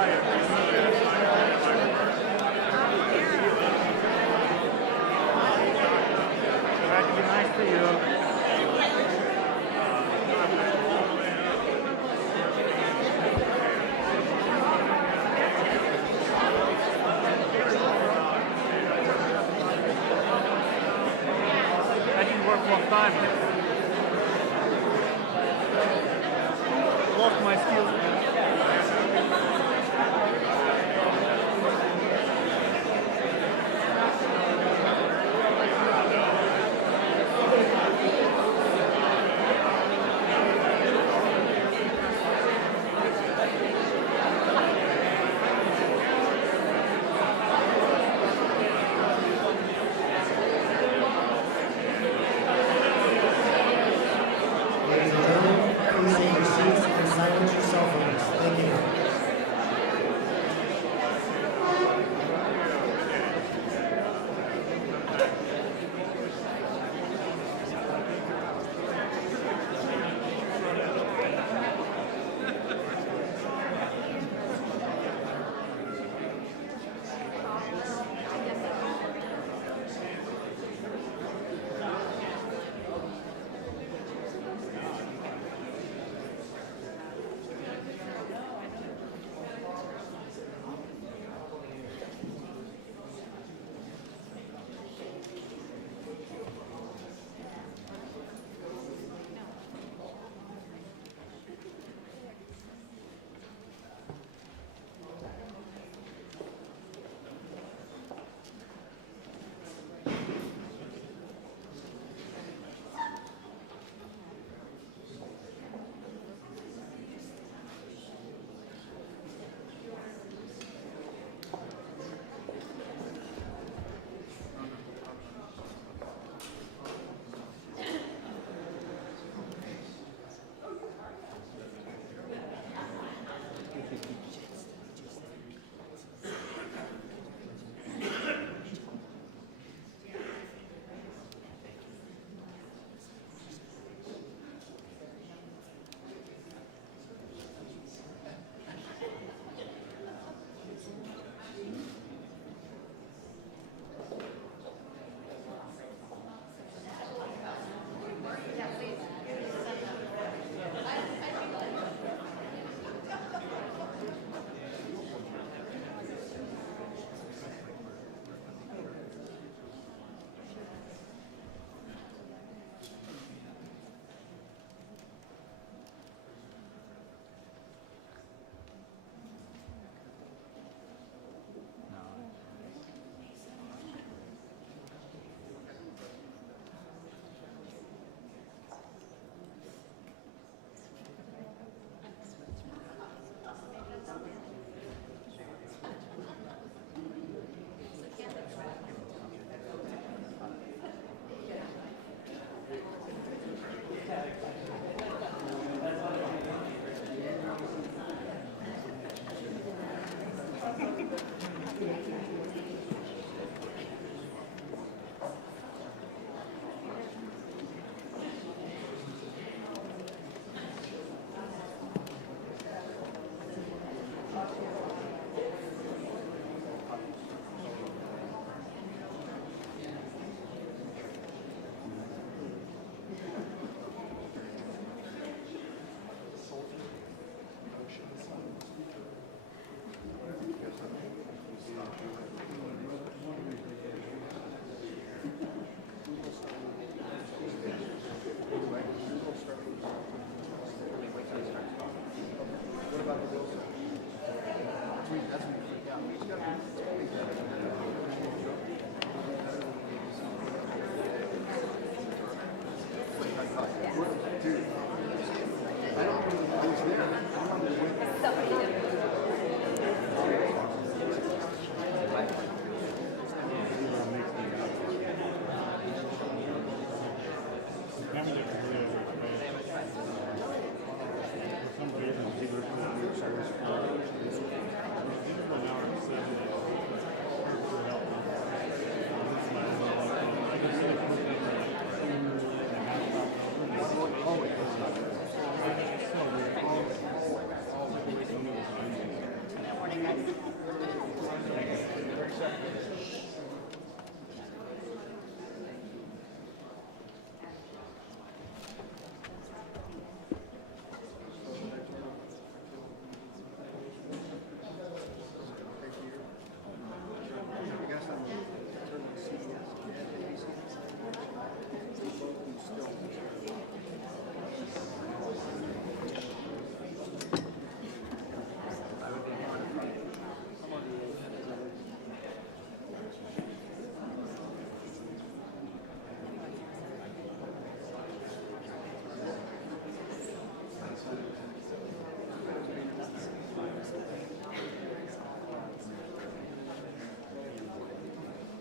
Try to be nice to you. I didn't work one time. Lost my skills. Ladies and gentlemen, please take your seats and silence your cell phones. Thank you.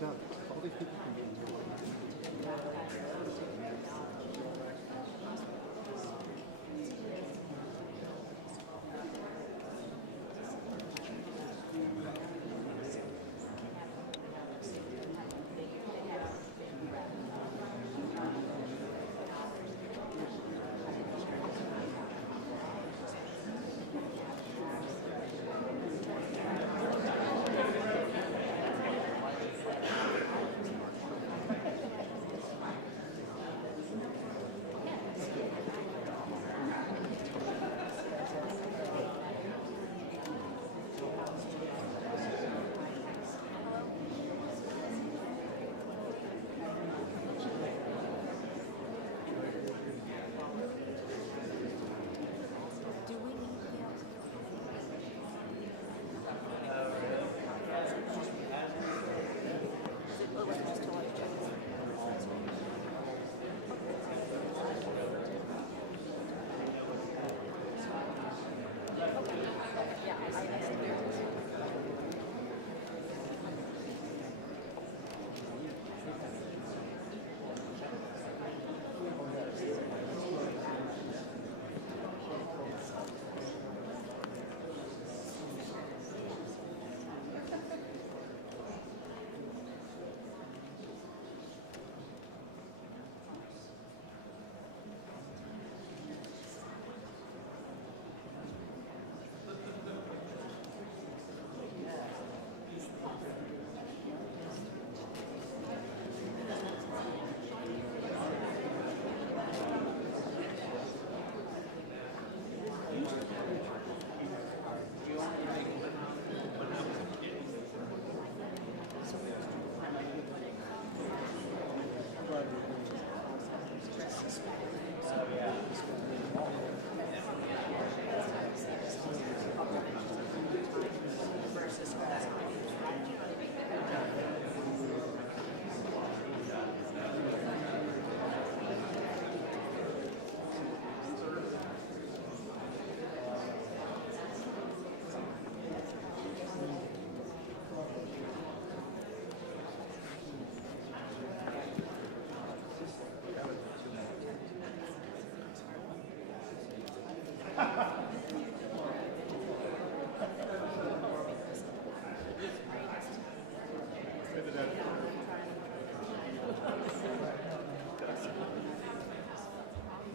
No, all these people can get in here.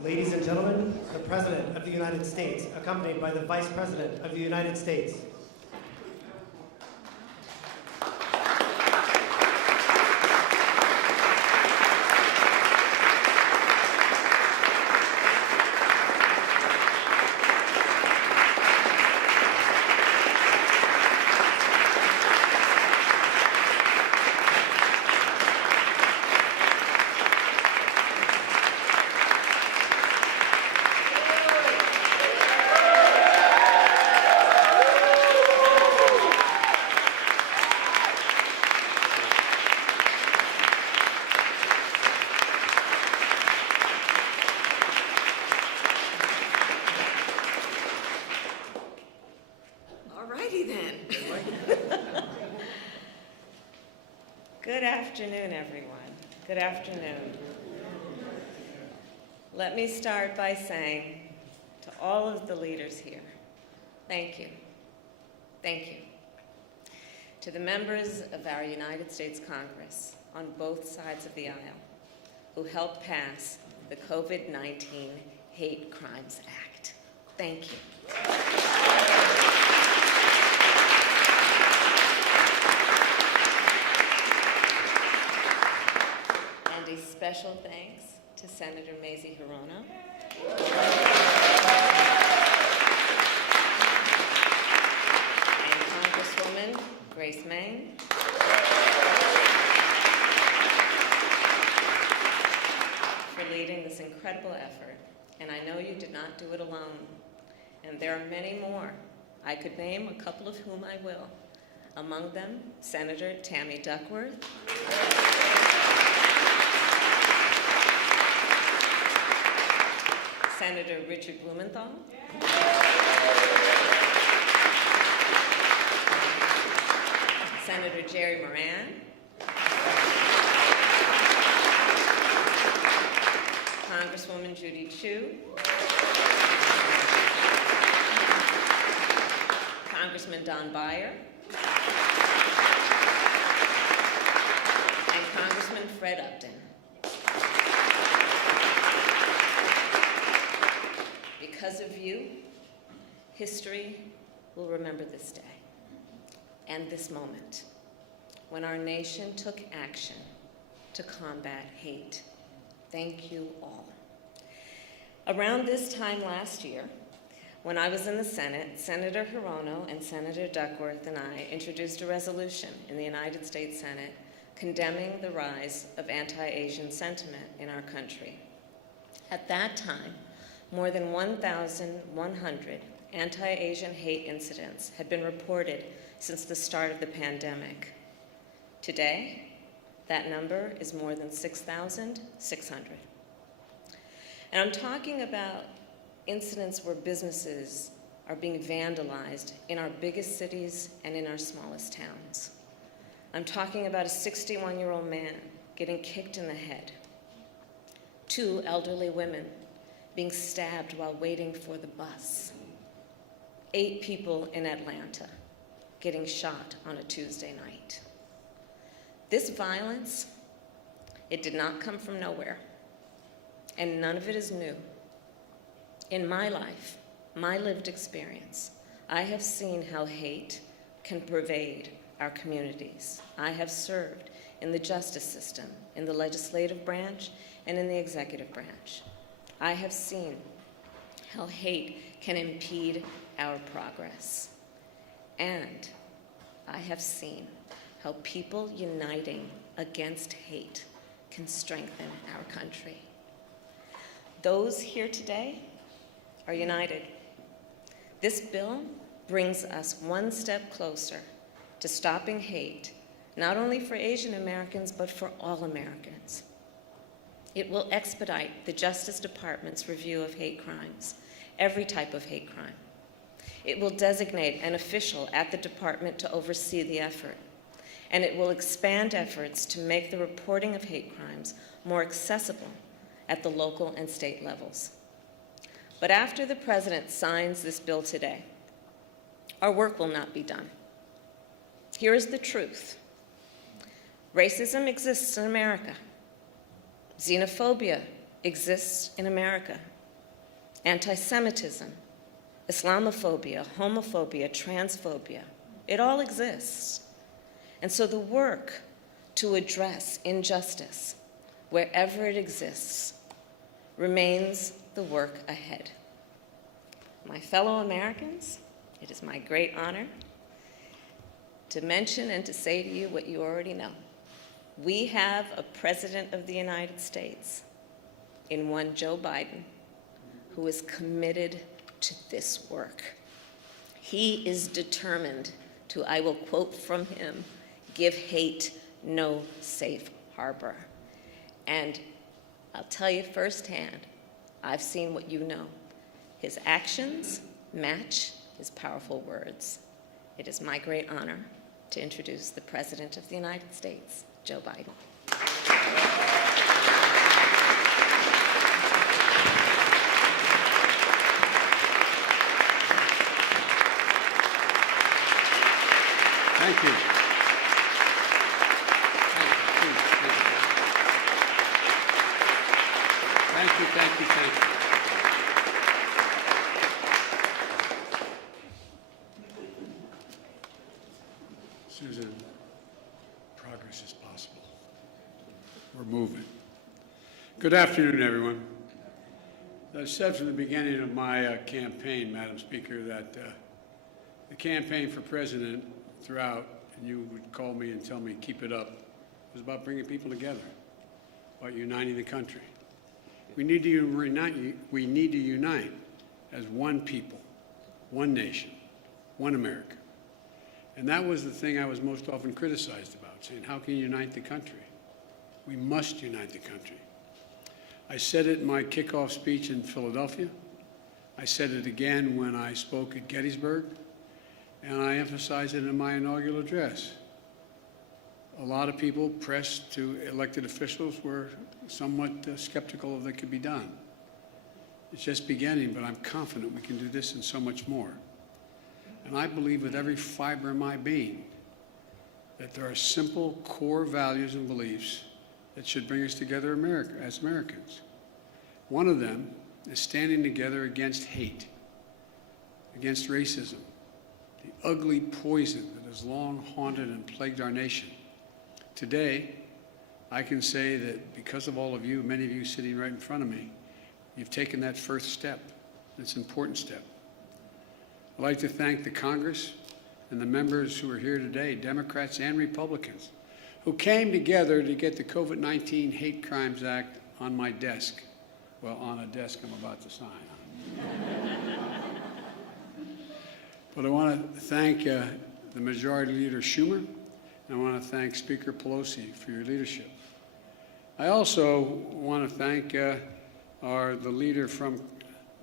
Ladies and gentlemen, the President of the United States, accompanied by the Vice President of the United States. Alrighty then. Good afternoon, everyone. Good afternoon. Let me start by saying to all of the leaders here, thank you. Thank you. To the members of our United States Congress on both sides of the aisle who helped pass the COVID-19 Hate Crimes Act. Thank you. And a special thanks to Senator Mazie Hirono, and Congresswoman Grace Meng, for leading this incredible effort. And I know you did not do it alone. And there are many more. I could name a couple of whom I will. Among them, Senator Tammy Duckworth, Senator Richard Blumenthal, Senator Jerry Moran, Congresswoman Judy Chu, Congressman Don Beyer, and Congressman Fred Upton. Because of you, history will remember this day and this moment when our nation took action to combat hate. Thank you all. Around this time last year, when I was in the Senate, Senator Hirono and Senator Duckworth and I introduced a resolution in the United States Senate condemning the rise of anti-Asian sentiment in our country. At that time, more than 1,100 anti-Asian hate incidents had been reported since the start of the pandemic. Today, that number is more than 6,600. And I'm talking about incidents where businesses are being vandalized in our biggest cities and in our smallest towns. I'm talking about a 61-year-old man getting kicked in the head, 2 elderly women being stabbed while waiting for the bus, 8 people in Atlanta getting shot on a Tuesday night. This violence, it did not come from nowhere, and none of it is new. In my life, my lived experience, I have seen how hate can pervade our communities. I have served in the justice system, in the legislative branch, and in the executive branch. I have seen how hate can impede our progress. And I have seen how people uniting against hate can strengthen our country. Those here today are united. This bill brings us one step closer to stopping hate, not only for Asian Americans, but for all Americans. It will expedite the Justice Department's review of hate crimes, every type of hate crime. It will designate an official at the department to oversee the effort, and it will expand efforts to make the reporting of hate crimes more accessible at the local and state levels. But after the President signs this bill today, our work will not be done. Here is the truth. Racism exists in America. Xenophobia exists in America. Anti-Semitism, Islamophobia, homophobia, transphobia, it all exists. And so the work to address injustice, wherever it exists, remains the work ahead. My fellow Americans, it is my great honor to mention and to say to you what you already know. We have a President of the United States in one Joe Biden who is committed to this work. He is determined to, I will quote from him, give hate no safe harbor. And I'll tell you firsthand, I've seen what you know. His actions match his powerful words. It is my great honor to introduce the President of the United States, Joe Biden. Thank you. Thank you. Susan, progress is possible. We're moving. Good afternoon, everyone. I said from the beginning of my campaign, Madam Speaker, that the campaign for president throughout, and you would call me and tell me, keep it up, was about bringing people together, about uniting the country. We need to unite as one people, one nation, one America. And that was the thing I was most often criticized about, saying, how can you unite the country? We must unite the country. I said it in my kickoff speech in Philadelphia. I said it again when I spoke at Gettysburg. And I emphasized it in my inaugural address. A lot of people, pressed to elected officials, were somewhat skeptical of that could be done. It's just beginning, but I'm confident we can do this and so much more. And I believe with every fiber in my being that there are simple core values and beliefs that should bring us together as Americans. One of them is standing together against hate, against racism, the ugly poison that has long haunted and plagued our nation. Today, I can say that because of all of you, many of you sitting right in front of me, you've taken that first step. It's an important step. I'd like to thank the Congress and the members who are here today, Democrats and Republicans, who came together to get the COVID-19 Hate Crimes Act on my desk. Well, on a desk I'm about to sign on. But I want to thank the Majority Leader Schumer, and I want to thank Speaker Pelosi for your leadership. I also want to thank the leader from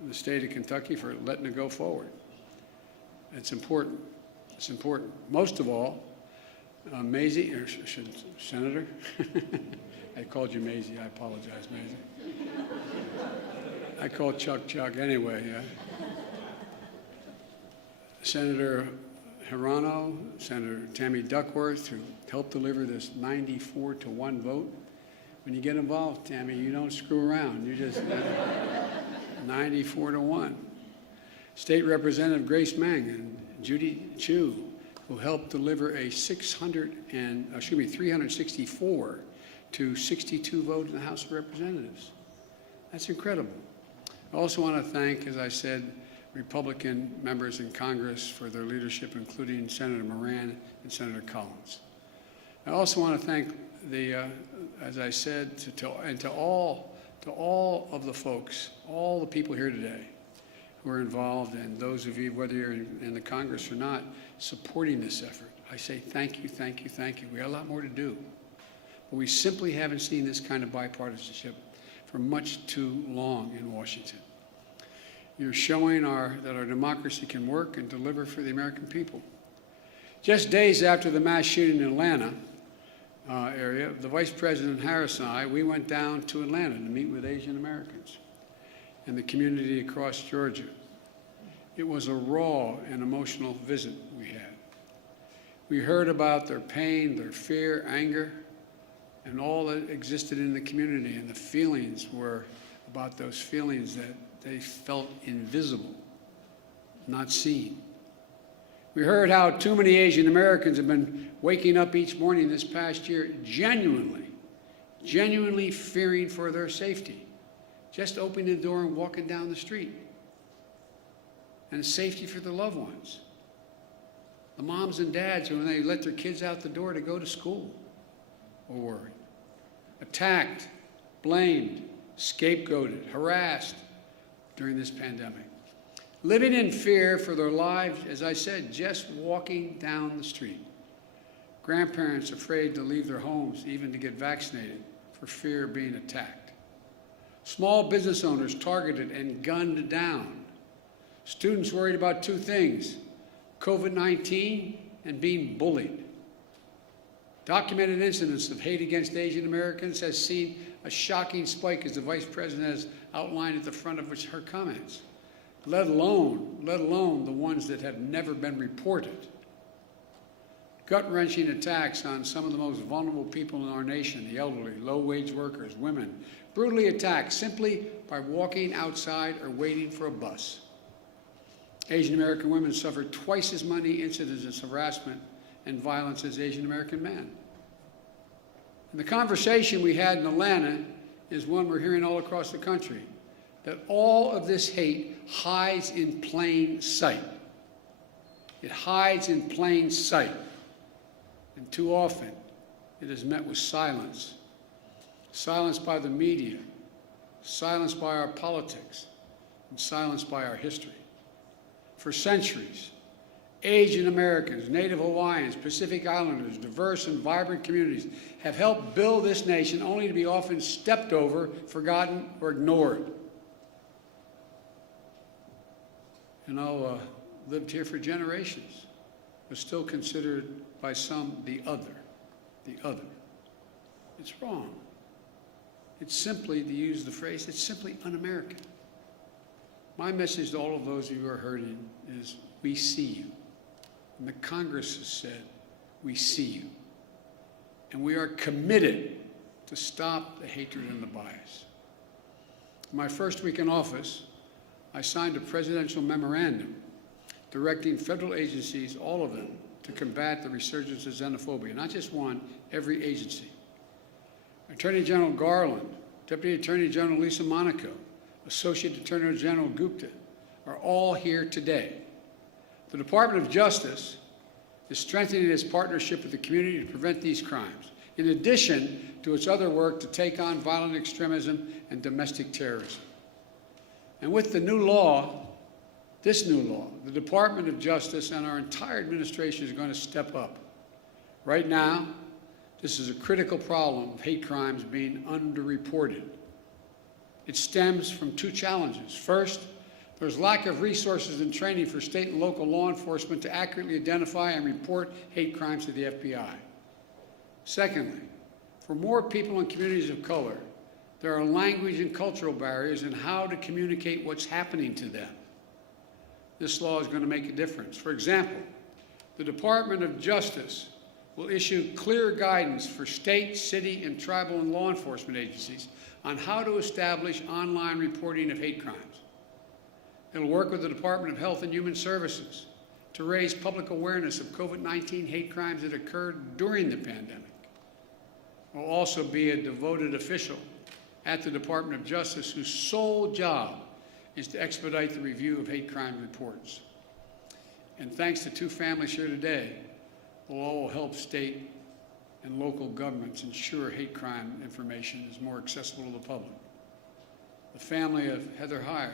the state of Kentucky for letting it go forward. It's important. It's important. Most of all, Mazie, or Senator, I called you Mazie. I apologize, Mazie. I call Chuck anyway. Yeah. Senator Hirano, Senator Tammy Duckworth, who helped deliver this 94-1 vote. When you get involved, Tammy, you don't screw around. You just 94-1. State Representative Grace Meng and Judy Chu, who helped deliver a 364 to 62 vote in the House of Representatives. That's incredible. I also want to thank, as I said, Republican members in Congress for their leadership, including Senator Moran and Senator Collins. I also want to thank as I said, to all of the folks, all the people here today who are involved, and those of you, whether you're in the Congress or not, supporting this effort. I say thank you, thank you, thank you. We got a lot more to do. But we simply haven't seen this kind of bipartisanship for much too long in Washington. You're showing that our democracy can work and deliver for the American people. Just days after the mass shooting in Atlanta area, the Vice President Harris and I, we went down to Atlanta to meet with Asian Americans and the community across Georgia. It was a raw and emotional visit we had. We heard about their pain, their fear, anger, and all that existed in the community, and the feelings were about those feelings that they felt invisible, not seen. We heard how too many Asian Americans have been waking up each morning this past year genuinely fearing for their safety, just opening the door and walking down the street, and safety for their loved ones. The moms and dads, when they let their kids out the door to go to school, were worried. Attacked, blamed, scapegoated, harassed during this pandemic. Living in fear for their lives, as I said, just walking down the street. Grandparents afraid to leave their homes, even to get vaccinated, for fear of being attacked. Small business owners targeted and gunned down. Students worried about two things: COVID-19 and being bullied. Documented incidents of hate against Asian Americans has seen a shocking spike, as the Vice President has outlined at the front of her comments, let alone the ones that have never been reported. Gut-wrenching attacks on some of the most vulnerable people in our nation, the elderly, low-wage workers, women, brutally attacked simply by walking outside or waiting for a bus. Asian American women suffer twice as many incidents of harassment and violence as Asian American men. And the conversation we had in Atlanta is one we're hearing all across the country, that all of this hate hides in plain sight. It hides in plain sight. And too often, it is met with silence. Silence by the media, silence by our politics, and silence by our history. For centuries, Asian Americans, Native Hawaiians, Pacific Islanders, diverse and vibrant communities have helped build this nation, only to be often stepped over, forgotten, or ignored. Lived here for generations, but still considered by some the other. It's wrong. It's simply, to use the phrase, it's simply un-American. My message to all of those of you who are hurting is, we see you. And the Congress has said, we see you. And we are committed to stop the hatred and the bias. In my first week in office, I signed a presidential memorandum directing federal agencies, all of them, to combat the resurgence of xenophobia. Not just one, every agency. Attorney General Garland, Deputy Attorney General Lisa Monaco, Associate Attorney General Gupta are all here today. The Department of Justice is strengthening its partnership with the community to prevent these crimes, in addition to its other work to take on violent extremism and domestic terrorism. And with the new law, this new law, the Department of Justice and our entire administration is going to step up. Right now, this is a critical problem of hate crimes being underreported. It stems from two challenges. First, there's lack of resources and training for state and local law enforcement to accurately identify and report hate crimes to the FBI. Secondly, for more people in communities of color, there are language and cultural barriers in how to communicate what's happening to them. This law is going to make a difference. For example, the Department of Justice will issue clear guidance for state, city, and tribal and law enforcement agencies on how to establish online reporting of hate crimes. It'll work with the Department of Health and Human Services to raise public awareness of COVID-19 hate crimes that occurred during the pandemic. It will also be a devoted official at the Department of Justice whose sole job is to expedite the review of hate crime reports. And thanks to two families here today, will all help state and local governments ensure hate crime information is more accessible to the public. The family of Heather Heyer,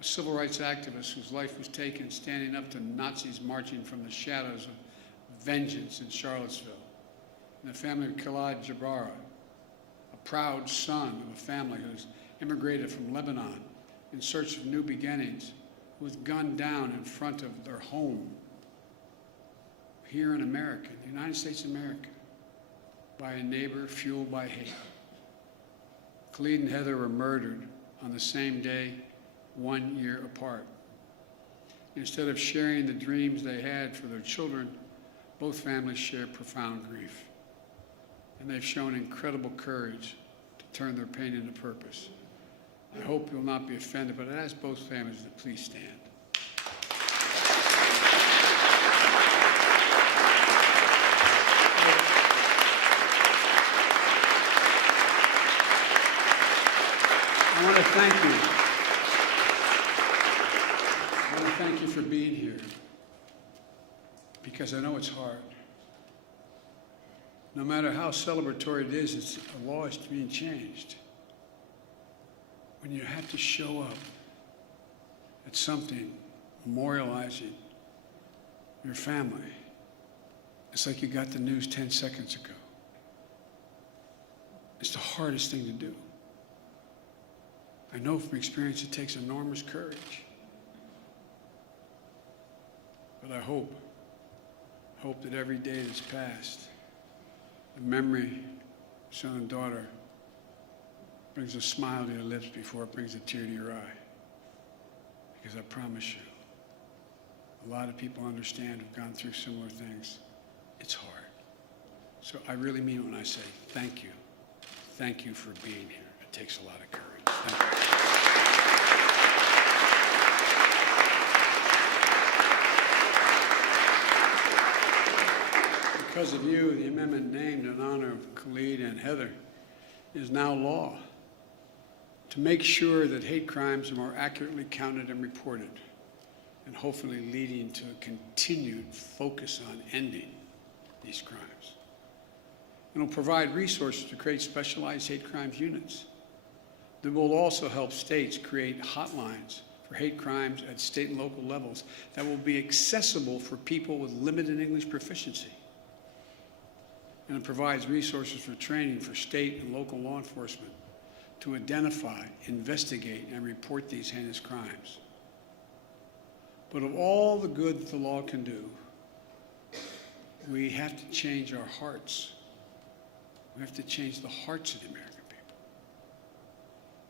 a civil rights activist whose life was taken standing up to Nazis marching from the shadows of vengeance in Charlottesville. And the family of Khalid Jabara, a proud son of a family who's immigrated from Lebanon in search of new beginnings, who was gunned down in front of their home here in America, the United States of America, by a neighbor fueled by hate. Khalid and Heather were murdered on the same day, 1 year apart. Instead of sharing the dreams they had for their children, both families share profound grief. And they've shown incredible courage to turn their pain into purpose. I hope you'll not be offended, but I ask both families to please stand. I want to thank you. I want to thank you for being here, because I know it's hard. No matter how celebratory it is, a law is being changed. When you have to show up at something memorializing your family, it's like you got the news 10 seconds ago. It's the hardest thing to do. I know from experience it takes enormous courage. But I hope that every day that's passed, the memory, son and daughter, brings a smile to your lips before it brings a tear to your eye. Because I promise you, a lot of people understand who've gone through similar things. It's hard. So I really mean it when I say thank you. Thank you for being here. It takes a lot of courage. Thank you. Because of you, the amendment named in honor of Khalid and Heather is now law, to make sure that hate crimes are more accurately counted and reported, and hopefully leading to a continued focus on ending these crimes. And will provide resources to create specialized hate crimes units. That will also help states create hotlines for hate crimes at state and local levels that will be accessible for people with limited English proficiency. And it provides resources for training for state and local law enforcement to identify, investigate, and report these heinous crimes. But of all the good that the law can do, we have to change our hearts. We have to change the hearts of the American people.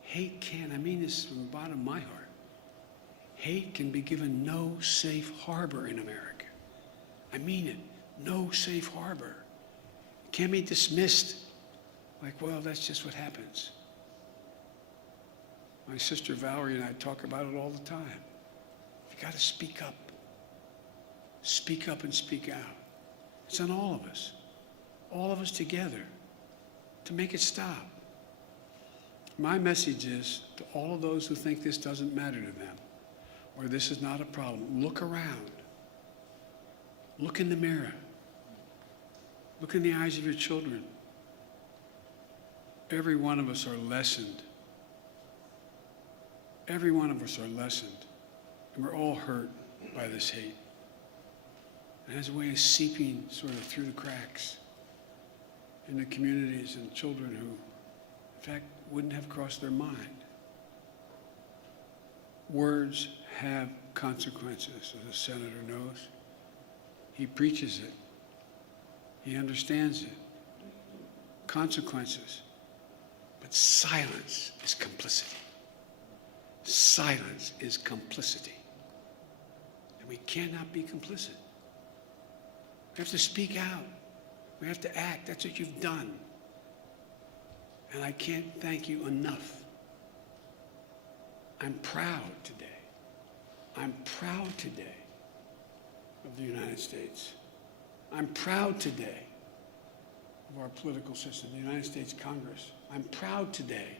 Hate can, I mean this from the bottom of my heart. hate can be given no safe harbor in America. I mean it, no safe harbor. It can't be dismissed like, well, that's just what happens. My sister Valerie and I talk about it all the time. You got to speak up. Speak up and speak out. It's on all of us together, to make it stop. My message is to all of those who think this doesn't matter to them, or this is not a problem, look around. Look in the mirror. Look in the eyes of your children. Every one of us are lessened. Every one of us are lessened. And we're all hurt by this hate. It has a way of seeping sort of through the cracks into communities and children who, in fact, wouldn't have crossed their mind. Words have consequences, as the senator knows. He preaches it. He understands it. Consequences. But silence is complicity. Silence is complicity. And we cannot be complicit. We have to speak out. We have to act. That's what you've done. And I can't thank you enough. I'm proud today. I'm proud today of the United States. I'm proud today of our political system, the United States Congress. I'm proud today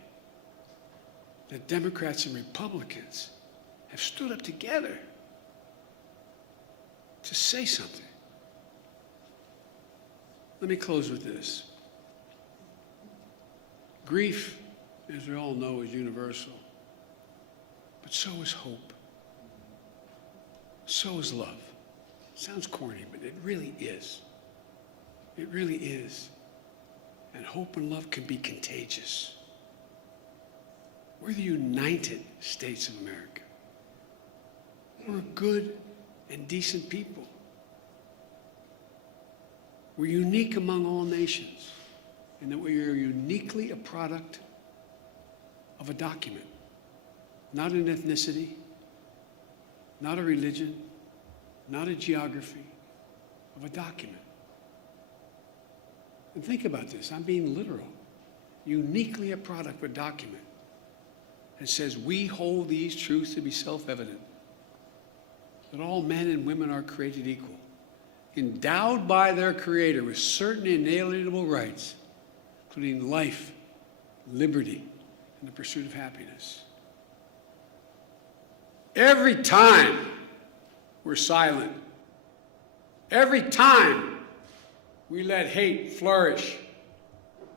that Democrats and Republicans have stood up together to say something. Let me close with this. Grief, as we all know, is universal, but so is hope. So is love. Sounds corny, but it really is. It really is. And hope and love can be contagious. We're the United States of America. We're good and decent people. We're unique among all nations in that we are uniquely a product of a document, not an ethnicity, not a religion, not a geography, of a document. And think about this, I'm being literal. Uniquely a product of a document that says we hold these truths to be self-evident, that all men and women are created equal, endowed by their Creator with certain inalienable rights, including life, liberty, and the pursuit of happiness. Every time we're silent, every time we let hate flourish,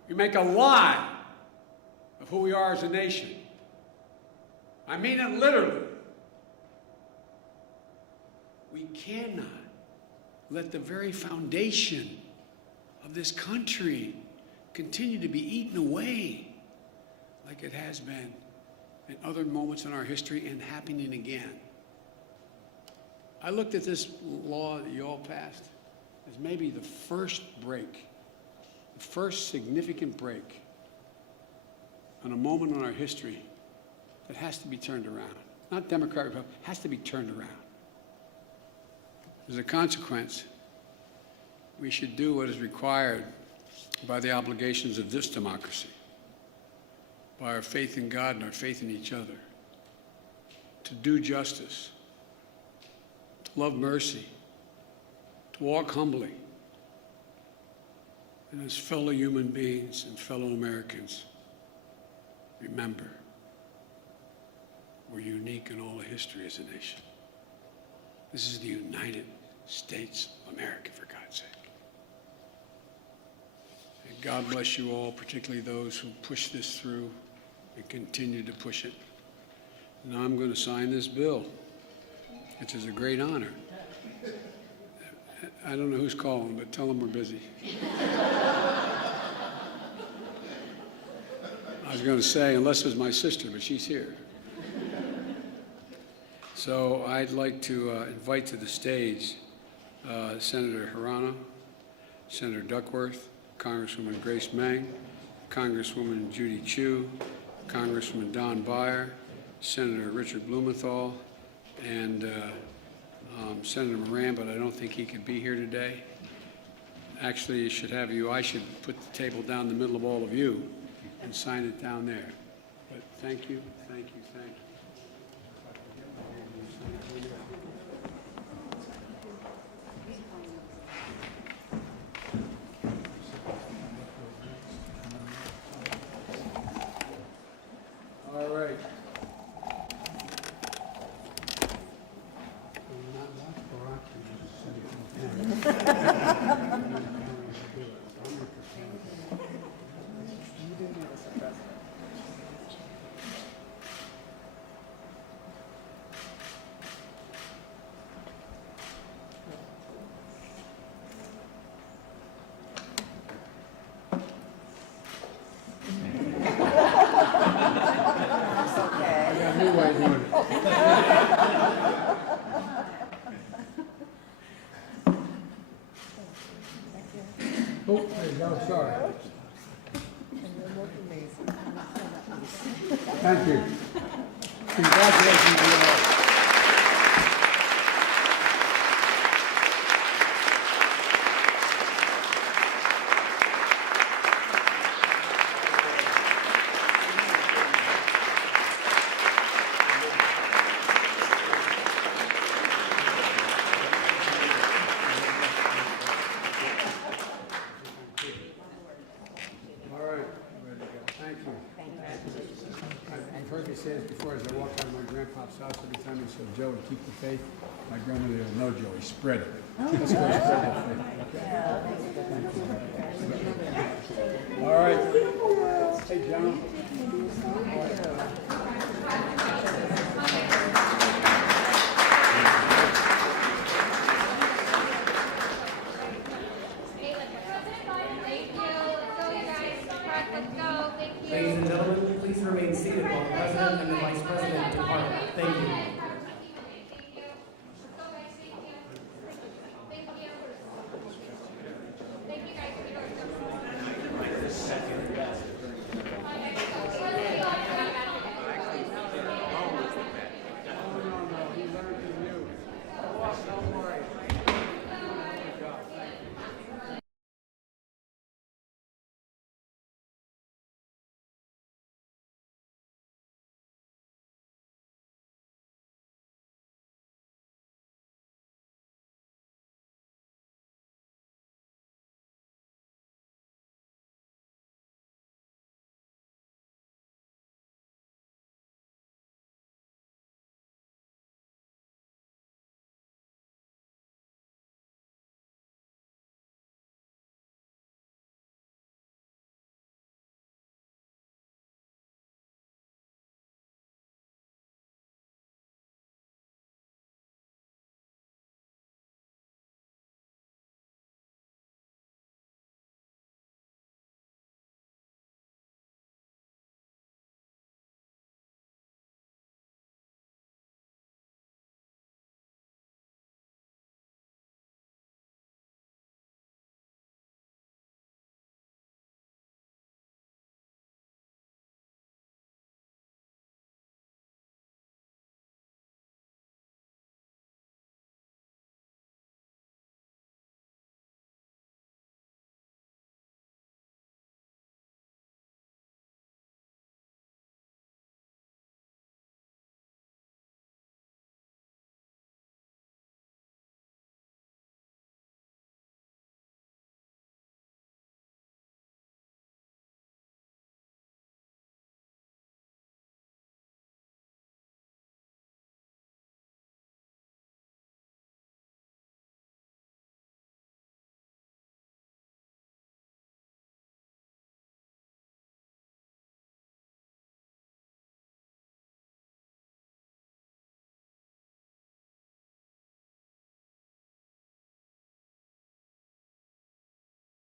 we make a lie of who we are as a nation. I mean it literally. We cannot let the very foundation of this country continue to be eaten away like it has been in other moments in our history and happening again. I looked at this law that you all passed as maybe the first break, the first significant break on a moment in our history that has to be turned around. Not Democrat, Republican, has to be turned around. As a consequence, we should do what is required by the obligations of this democracy, by our faith in God and our faith in each other, to do justice, to love mercy, to walk humbly, and as fellow human beings and fellow Americans, remember, we're unique in all of history as a nation. This is the United States of America, for God's sake. And God bless you all, particularly those who push this through and continue to push it. Now I'm going to sign this bill, which is a great honor. I don't know who's calling, but tell them we're busy. I was going to say, unless it was my sister, but she's here. So I'd like to invite to the stage Senator Hirono, Senator Duckworth, Congresswoman Grace Meng, Congresswoman Judy Chu, Congressman Don Beyer, Senator Richard Blumenthal, and Senator Moran, but I don't think he could be here today. Actually, I should put the table down the middle of all of you and sign it down there. But thank you, thank you, thank you. All right. I got a new way of doing it. Oh, there you go, sorry. Thank you. Congratulations to you all. All right. Thank you. I've heard you say this before as I walk out of my grandpa's house every time he said, Joey, keep the faith. My grandmother said, no, Joey, spread it. Let's go spread the faith. Okay? All right. Hey, gentlemen.